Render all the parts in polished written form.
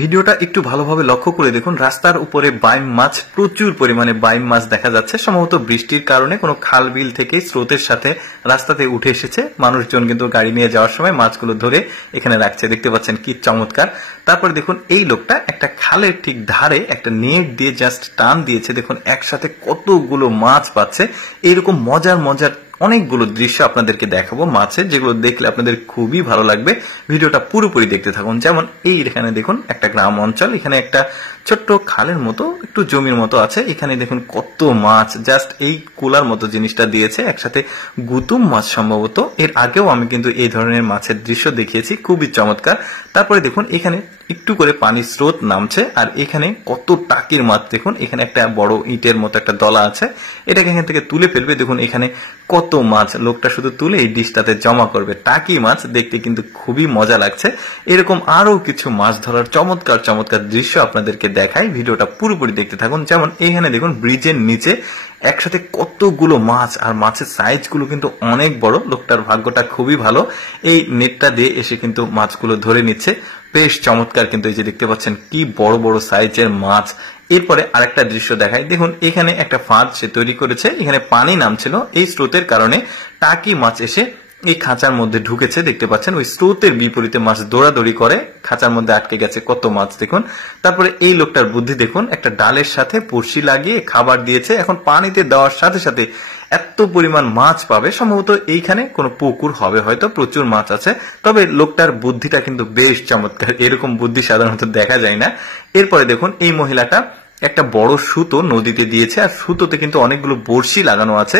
ভিডিওটা একটু ভালোভাবে লক্ষ্য করে দেখুন। রাস্তার উপরে বাইম মাছ, প্রচুর পরিমাণে বাইম মাছ দেখা যাচ্ছে। সম্ভবত বৃষ্টির কারণে কোনো খাল বিল থেকে স্রোতের সাথে রাস্তাতে উঠে এসেছে। মানুষজন কিন্তু গাড়ি নিয়ে যাওয়ার সময় মাছগুলো ধরে এখানে রাখছে। দেখতে পাচ্ছেন কি চমৎকার। তারপরে দেখুন এই লোকটা একটা খালের ঠিক ধারে একটা নেট দিয়ে জাস্ট টান দিয়েছে। দেখুন একসাথে কতগুলো মাছ পাচ্ছে। এইরকম মজার মজার অনেকগুলো দৃশ্য আপনাদেরকে দেখাবো মাছের, যেগুলো দেখলে আপনাদের খুবই ভালো লাগবে। ভিডিওটা পুরোপুরি দেখতে থাকুন। যেমন এই এখানে দেখুন একটা গ্রাম অঞ্চল, এখানে একটা ছোট্ট খালের মতো একটু জমির মতো আছে। এখানে দেখুন কত মাছ, জাস্ট এই কুলার মতো জিনিসটা দিয়েছে, একসাথে গুতুম মাছ সম্ভবত। এর আগেও আমি কিন্তু এই ধরনের মাছের দৃশ্য দেখিয়েছি, খুবই চমৎকার। তারপরে দেখুন এখানে একটু করে পানির স্রোত নামছে, আর এখানে কত টাকির মাছ। দেখুন এখানে একটা বড় ইটের মতো একটা দলা আছে, এটাকে এখান থেকে তুলে ফেলবে। দেখুন এখানে কত মাছ, লোকটা শুধু তুলে এই ডিশটাতে জমা করবে। টাকি মাছ দেখতে কিন্তু খুবই মজা লাগছে। এরকম আরো কিছু মাছ ধরার চমৎকার চমৎকার দৃশ্য আপনাদেরকে দেখাই, ভিডিওটা পুরোপুরি দেখতে থাকুন। যেমন এখানে দেখুন ব্রিজের নিচে একসাথে কতগুলো মাছ, আর মাছের সাইজ গুলো কিন্তু অনেক বড়। লোকটার ভাগ্যটা খুবই ভালো, এই নেটটা দিয়ে এসে কিন্তু মাছগুলো ধরে নিচ্ছে। বেশ চমৎকার কিন্তু, এই যে দেখতে পাচ্ছেন কি বড় বড় সাইজের মাছ। এরপরে আরেকটা দৃশ্য দেখায়। দেখুন এখানে একটা ফাঁদ সে তৈরি করেছে, এখানে পানি নামছিল, এই স্রোতের কারণে টাকি মাছ এসে এই খাঁচার মধ্যে ঢুকেছে। দেখতে পাচ্ছেন ওই স্রোতের বিপরীতে মাছ দৌড়াদৌড়ি করে, খাঁচার মধ্যে আটকে গেছে কত মাছ দেখুন। তারপরে এই লোকটার বুদ্ধি দেখুন, একটা ডালের সাথে বড়শি লাগিয়ে খাবার দিয়েছে। এখন পানিতে দেওয়ার সাথে সাথে এত পরিমাণ মাছ পাবে। সম্ভবত এইখানে কোনো পুকুর হবে, হয়তো প্রচুর মাছ আছে। তবে লোকটার বুদ্ধিটা কিন্তু বেশ চমৎকার, এরকম বুদ্ধি সাধারণত দেখা যায় না। এরপরে দেখুন এই মহিলাটা একটা বড় সুতো নদীতে দিয়েছে, আর সুতোতে কিন্তু অনেকগুলো বড়শি লাগানো আছে।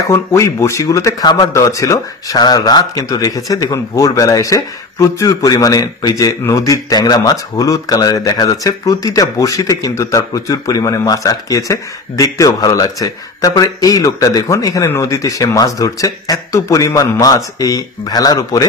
এখন ওই বড়শিগুলোতে খাবার দেওয়া ছিল, সারা রাত কিন্তু রেখেছে। দেখুন ভোরবেলা এসে প্রচুর পরিমাণে ওই যে নদীর ট্যাংরা মাছ হলুদ কালারে দেখা যাচ্ছে। প্রতিটা বড়শিতে কিন্তু তার প্রচুর পরিমাণে মাছ আটকেছে, দেখতেও ভালো লাগছে। তারপরে এই লোকটা দেখুন এখানে নদীতে সে মাছ ধরছে। এত পরিমাণ মাছ এই ভেলার উপরে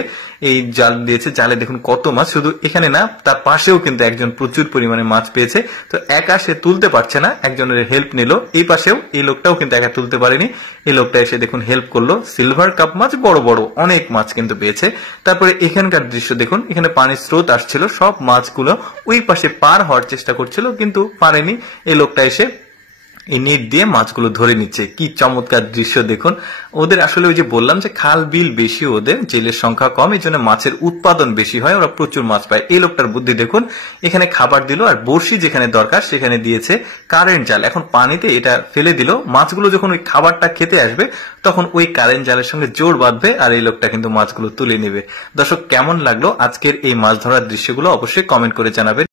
এই জাল দিয়েছে, জালে দেখুন কত মাছ। শুধু এখানে না, তার পাশেও কিন্তু একজন প্রচুর পরিমাণে মাছ পেয়েছে। তো একা সে তুলতে পারছে না, একজনের হেল্প নিল। এই পাশেও এই লোকটাও কিন্তু একা তুলতে পারেনি, এই লোকটা এসে দেখুন হেল্প করলো। সিলভার কাপ মাছ, বড় বড় অনেক মাছ কিন্তু পেয়েছে। তারপরে এখানকার দৃশ্য দেখুন, এখানে পানির স্রোত আসছিল, সব মাছগুলো ওই পাশে পার হওয়ার চেষ্টা করছিল, কিন্তু পারেনি। এই লোকটা এসে এই নেট দিয়ে মাছগুলো ধরে নিচ্ছে। কি চমৎকার দৃশ্য দেখুন। ওদের আসলে ওই যে বললাম যে খাল বিল বেশি, ওদের জেলের সংখ্যা কম, এই জন্য মাছের উৎপাদন বেশি হয়, ওরা প্রচুর মাছ পায়। এই লোকটার বুদ্ধি দেখুন, এখানে খাবার দিল, আর বড়শি যেখানে দরকার সেখানে দিয়েছে কারেন্ট জাল। এখন পানিতে এটা ফেলে দিল, মাছগুলো যখন ওই খাবারটা খেতে আসবে তখন ওই কারেন্ট জালের সঙ্গে জোর বাঁধবে, আর এই লোকটা কিন্তু মাছগুলো তুলে নেবে। দর্শক কেমন লাগলো আজকের এই মাছ ধরার দৃশ্যগুলো অবশ্যই কমেন্ট করে জানাবেন।